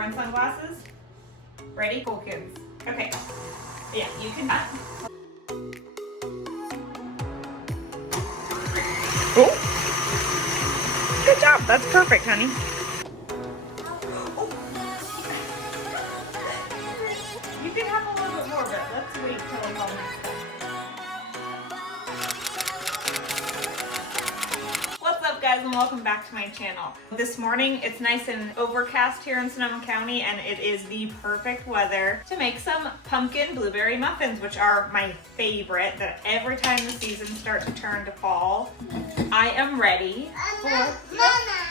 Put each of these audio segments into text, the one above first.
wearing sunglasses? Ready? Cool kids. Okay. Yeah, you can. Oh. Good job. That's perfect, honey. You can have a little bit more of it. Let's wait till it's all mixed up. What's up, guys, and welcome back to my channel. This morning, it's nice and overcast here in Sonoma County, and it is the perfect weather to make some pumpkin blueberry muffins, which are my favorite, that every time the seasons start to turn to fall, I am ready for... Mama.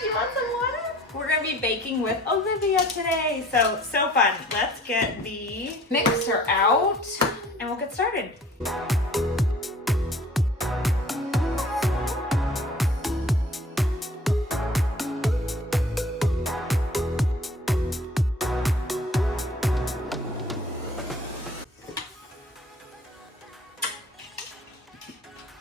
You want some water? We're gonna be baking with Olivia today, so fun. Let's get the mixer out, and we'll get started.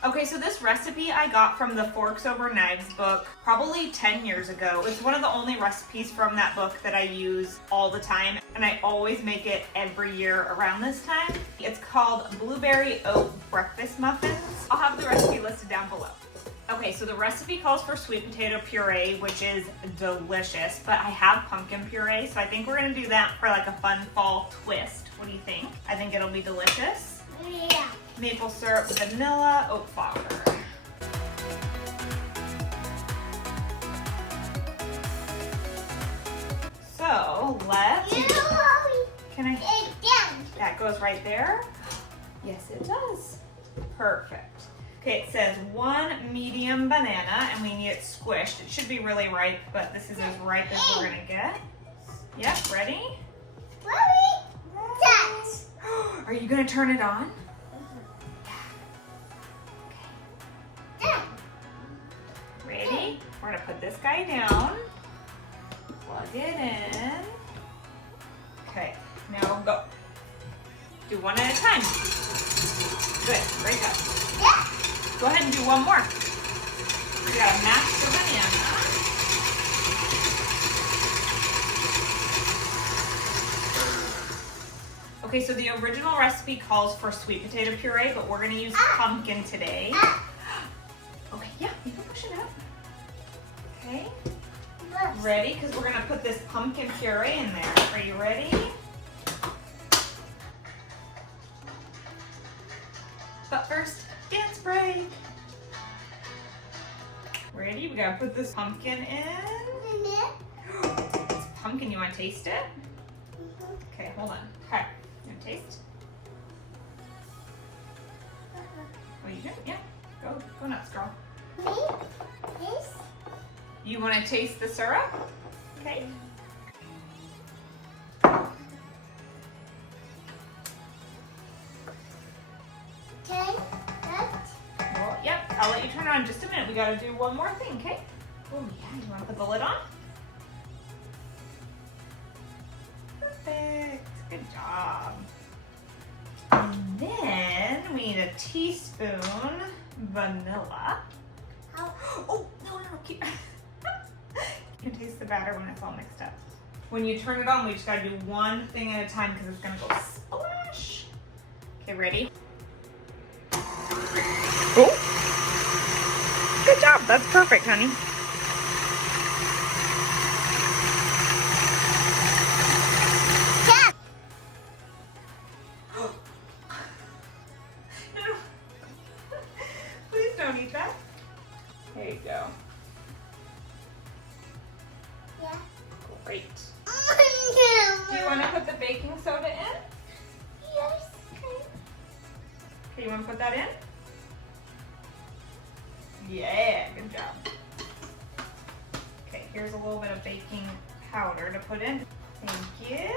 Okay, so this recipe I got from the Forks Over Knives book probably 10 years ago. It's one of the only recipes from that book that I use all the time, and I always make it every year around this time. It's called Blueberry Oat Breakfast Muffins. I'll have the recipe listed down below. Okay, so the recipe calls for sweet potato puree, which is delicious, but I have pumpkin puree, so I think we're gonna do that for like a fun fall twist. What do you think? I think it'll be delicious. Yeah. Maple syrup, vanilla, oat flour. So let's... Can I... That goes right there? Yes, it does. Perfect. Okay, it says 1 medium banana, and we need it squished. It should be really ripe, but this is as ripe as we're gonna get. Yep, ready? Are you gonna turn it on? Ready? We're gonna put this guy down. Plug it in. Okay, now go. Do one at a time. Good, very good. Go ahead and do one more. We gotta mash the banana. Okay, so the original recipe calls for sweet potato puree, but we're gonna use pumpkin today. Okay, yeah, you can push it up. Okay. Ready? Because we're gonna put this pumpkin puree in there. Are you ready? But first, dance break. Ready? We gotta put this pumpkin in. It's pumpkin, you wanna taste it? Okay, hold on. Okay, you wanna taste? Oh, you can? Yeah. Go nuts, girl. You want to taste the syrup? Okay. Well, yep, I'll let you turn it on in just a minute. We got to do one more thing, okay? Oh, yeah, you want to put the lid on? Perfect. Good job. And then we need a teaspoon vanilla. Oh, no, keep. You can taste the batter when it's all mixed up. When you turn it on, we just gotta do one thing at a time because it's gonna go splash. Okay, ready? Oh, good job. That's perfect, honey. Don't eat that. There you go. Yeah. Great. Do you want to put the baking soda in? Yes. Okay, you want to put that in? Yeah, good job. Okay, here's a little bit of baking powder to put in. Thank you.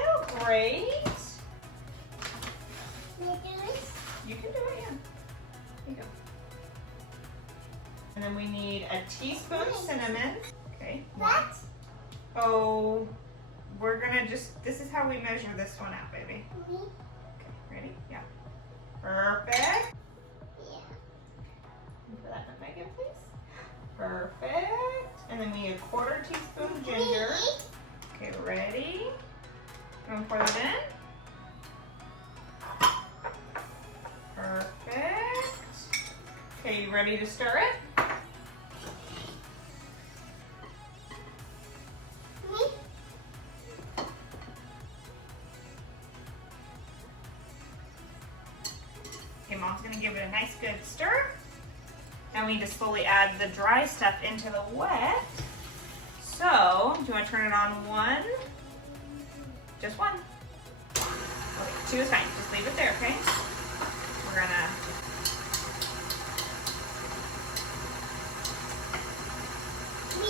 Great. You can do it, yeah. There you go. And then we need a teaspoon cinnamon. Okay. What? Oh, we're gonna just, this is how we measure this one out, baby. Me? Okay, ready? Yeah. Perfect. Yeah. Put that nutmeg in, please. Perfect. And then we need a 1/4 teaspoon ginger. Okay, ready? pour that in. Perfect. Okay, you ready to stir it? Me? Okay, Mom's gonna give it a nice good stir. Now we need to slowly add the dry stuff into the wet. So, do you want to turn it on one? Just one. Okay, two is fine. Just leave it there, okay? We're gonna Me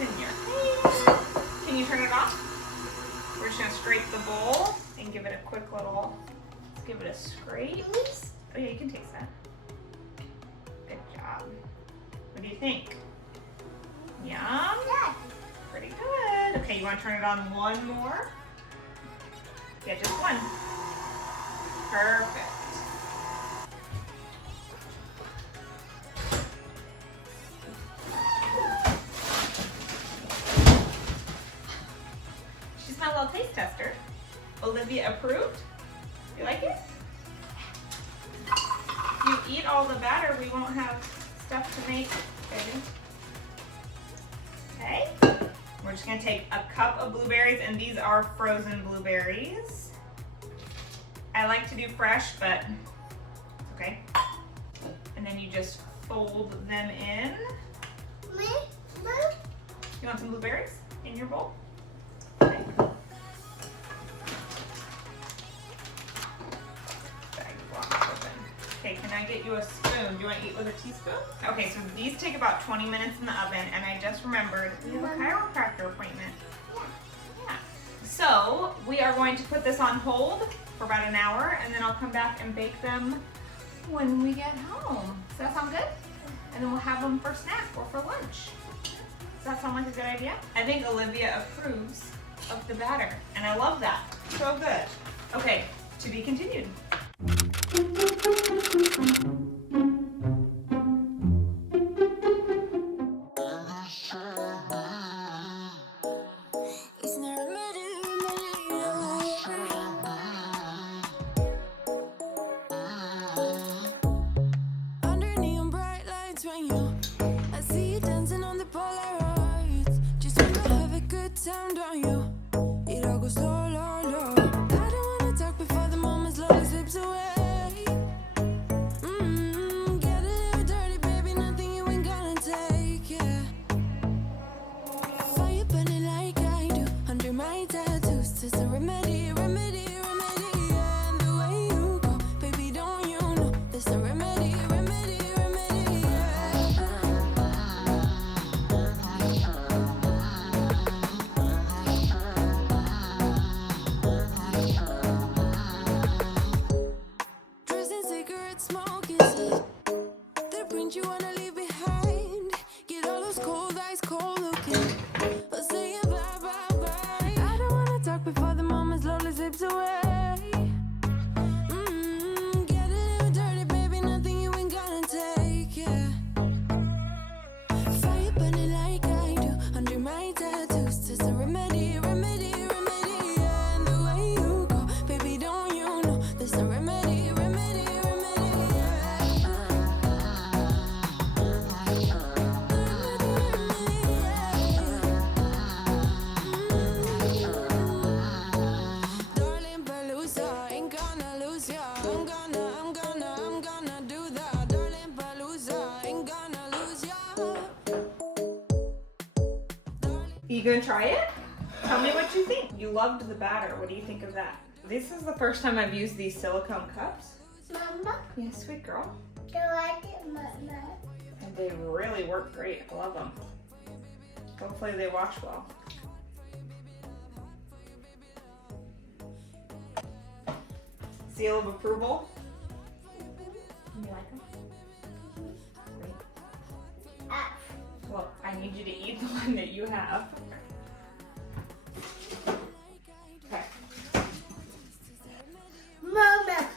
in your hand. Can you turn it off? We're just gonna scrape the bowl and give it a quick little, let's give it a scrape. Oh yeah, you can taste that. Good job. What do you think? Yum? Good. Pretty good. Okay, you want to turn it on one more? Yeah, just one. Perfect. She's my little taste tester. Olivia approved? You like it? If you eat all the batter, we won't have stuff to make, baby. Okay. We're just gonna take a cup of blueberries, and these are frozen blueberries. I like to do fresh, but it's okay. And then you just fold them in. Me? You want some blueberries in your bowl? Okay. Bag block open. Okay, can I get you a spoon? Do you want to eat with a teaspoon? Okay, so these take about 20 minutes in the oven, and I just remembered we have a chiropractor appointment. Yeah. So we are going to put this on hold for about an hour, and then I'll come back and bake them when we get home. Does that sound good? And then we'll have them for snack or for lunch. Does that sound like a good idea? I think Olivia approves of the batter, and I love that. So good. Okay, to be continued. Sound on you, it all goes low, low, low. I don't wanna talk before the moment slowly slips away. Get a little dirty, baby, nothing you ain't gonna take, yeah. Fire burning like I do, under my tattoos, just a remedy, remedy, remedy, yeah. And the way you go, baby, don't you know, there's a remedy, remedy, remedy, yeah. You wanna leave behind, get all those cold eyes cold looking, but say bye bye bye. I don't wanna talk before the moment slowly slips away. Get a little dirty, baby, nothing you ain't gonna take, yeah. Fire burning like I do, under my tattoos, just a remedy, remedy, remedy, yeah. And the way you go, baby, don't you know, there's a remedy, remedy, remedy, yeah. You gonna try it? Tell me what you think. You loved the batter. What do you think of that? This is the first time I've used these silicone cups. Mama, Yes, sweet girl. do you like it, Mama? And they really work great. I love them. Hopefully they wash well. Seal of approval. You like them? Great. Well, I need you to eat the one that you have. Okay. Mama,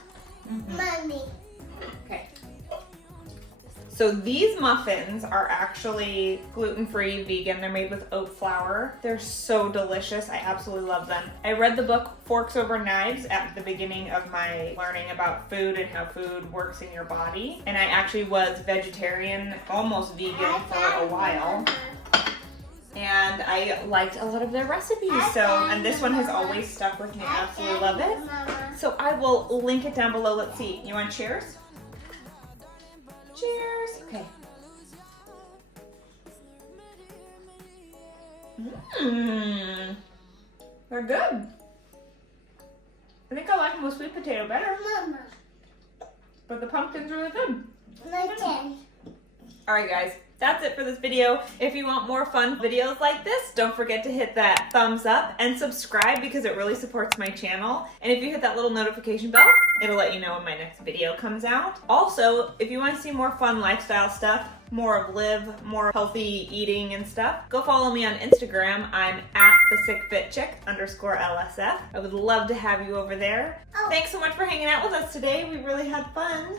Mommy. Okay. So these muffins are actually gluten-free, vegan. They're made with oat flour. They're so delicious. I absolutely love them. I read the book Forks Over Knives at the beginning of my learning about food and how food works in your body. And I actually was vegetarian, almost vegan for a while. And I liked a lot of their recipes. And this one has always stuck with me. I absolutely love it. So I will link it down below. Let's see. You want cheers? Cheers. Okay. Mmm. They're good. I think I like them with sweet potato better. Mama. But the pumpkin's really good. Okay. Alright guys, that's it for this video. If you want more fun videos like this, don't forget to hit that thumbs up and subscribe because it really supports my channel. And if you hit that little notification bell, it'll let you know when my next video comes out. Also, if you want to see more fun lifestyle stuff, more of Liv, more healthy eating and stuff, go follow me on Instagram. I'm at @thesickfitchick_LSF. I would love to have you over there. Oh. Thanks so much for hanging out with us today. We really had fun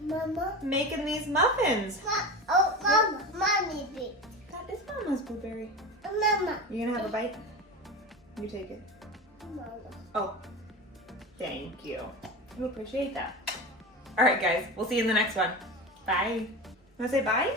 Mama. making these muffins. Oh, Mama. Mommy big. That is Mama's blueberry. Mama. You gonna have a bite? You take it. Mama. Oh, thank you. I appreciate that. All right, guys, we'll see you in the next one. Bye. Wanna say bye?